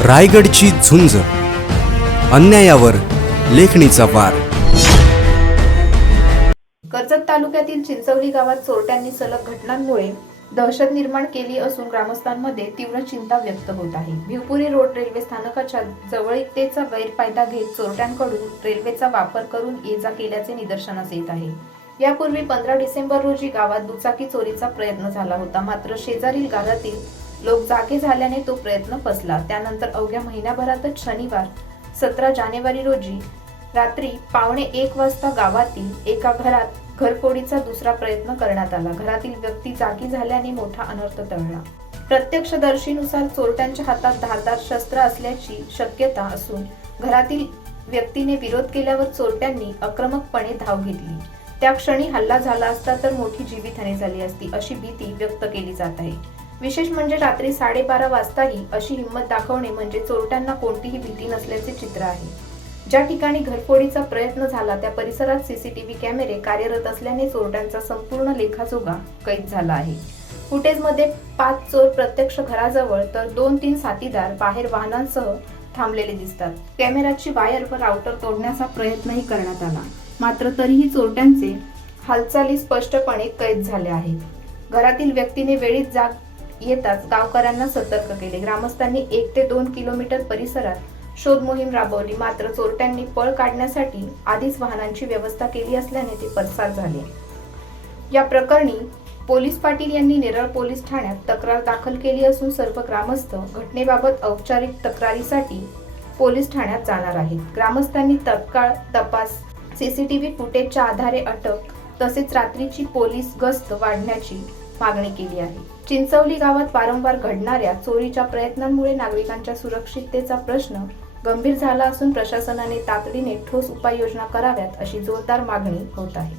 रायगडची झुंज, अन्यायावर लेखणीचा वार. कर्जत तालुक्यातील चिंचवली गावात चोरट्यांनी सलग घटनांमुळे दहशत निर्माण केली असून ग्रामस्थांमध्ये तीव्र चिंता व्यक्त होत आहे. भिवपुरी रोड रेल्वे स्थानकाच्या जवळीकतेचा गैरफायदा घेत चोरट्यांकडून रेल्वेचा वापर करून ये-जा केल्याचे निदर्शनास येत आहे. यापूर्वी 15 डिसेंबर रोजी गावात दुचाकी चोरीचा प्रयत्न झाला होता, मात्र शेजारील गावातील लोक जागे झाल्याने तो प्रयत्न फसला. त्यानंतर अवघ्या महिन्याभरातच शनिवार 17 जानेवारी रोजी रात्री 1:15 वाजता गावातील एका घरात घरफोडीचा दुसरा प्रयत्न करण्यात आला. घरातील व्यक्ती जागी झाल्याने मोठा अनर्थ टळला. प्रत्यक्षदर्शीनुसार चोरट्यांच्या हातात धारदार शस्त्र असल्याची शक्यता असून घरातील व्यक्तीने विरोध केल्यावर चोरट्यांनी आक्रमकपणे धाव घेतली. त्या क्षणी हल्ला झाला असता तर मोठी जीवितहानी झाली असती, अशी भीती व्यक्त केली जात आहे. विशेष म्हणजे रात्री 12:30 वाजताही अशी हिंमत दाखवणे म्हणजे चोरट्यांना कोणतीही भीती नसल्याचे चित्र आहे. ज्या ठिकाणी घरफोडीचा प्रयत्न झाला त्या परिसरात सीसीटीव्ही कॅमेरे कार्यरत असल्याने चोरट्यांचा संपूर्ण लेखाजोखा कैद झाला आहे. फुटेजमध्ये 5 चोर प्रत्यक्ष घराजवळ तर 2-3 साथीदार बाहेर वाहनांसह थांबलेले दिसतात. कॅमेराची वायर व राउटर तोडण्याचा प्रयत्नही करण्यात आला, मात्र तरीही चोरट्यांचे हालचाली स्पष्टपणे कैद झाले आहेत. घरातील व्यक्तीने वेळीच जाग येताच गावकऱ्यांना सतर्क केले. ग्रामस्थांनी 1 ते 2 किलोमीटर परिसरात शोध मोहीम राबवली, मात्र चोरट्यांनी पळ काढण्यासाठी आधीच वाहनांची व्यवस्था केली असल्याने ते पसार झाले. या प्रकरणी पोलीस पाटील यांनी नेरळ पोलीस ठाण्यात तक्रार दाखल केली असून सर्व ग्रामस्थ घटनेबाबत औपचारिक तक्रारीसाठी पोलीस ठाण्यात जाणार आहेत. ग्रामस्थांनी तत्काळ तपास, सीसीटीव्ही फुटेजच्या आधारे अटक तसेच रात्रीची पोलीस गस्त वाढवण्याची मागणी केली आहे. चिंचवली गावात वारंवार घडणाऱ्या चोरीच्या प्रयत्नांमुळे नागरिकांच्या सुरक्षिततेचा प्रश्न गंभीर झाला असून प्रशासनाने तातडीने ठोस उपाययोजना कराव्यात, अशी जोरदार मागणी होत आहे.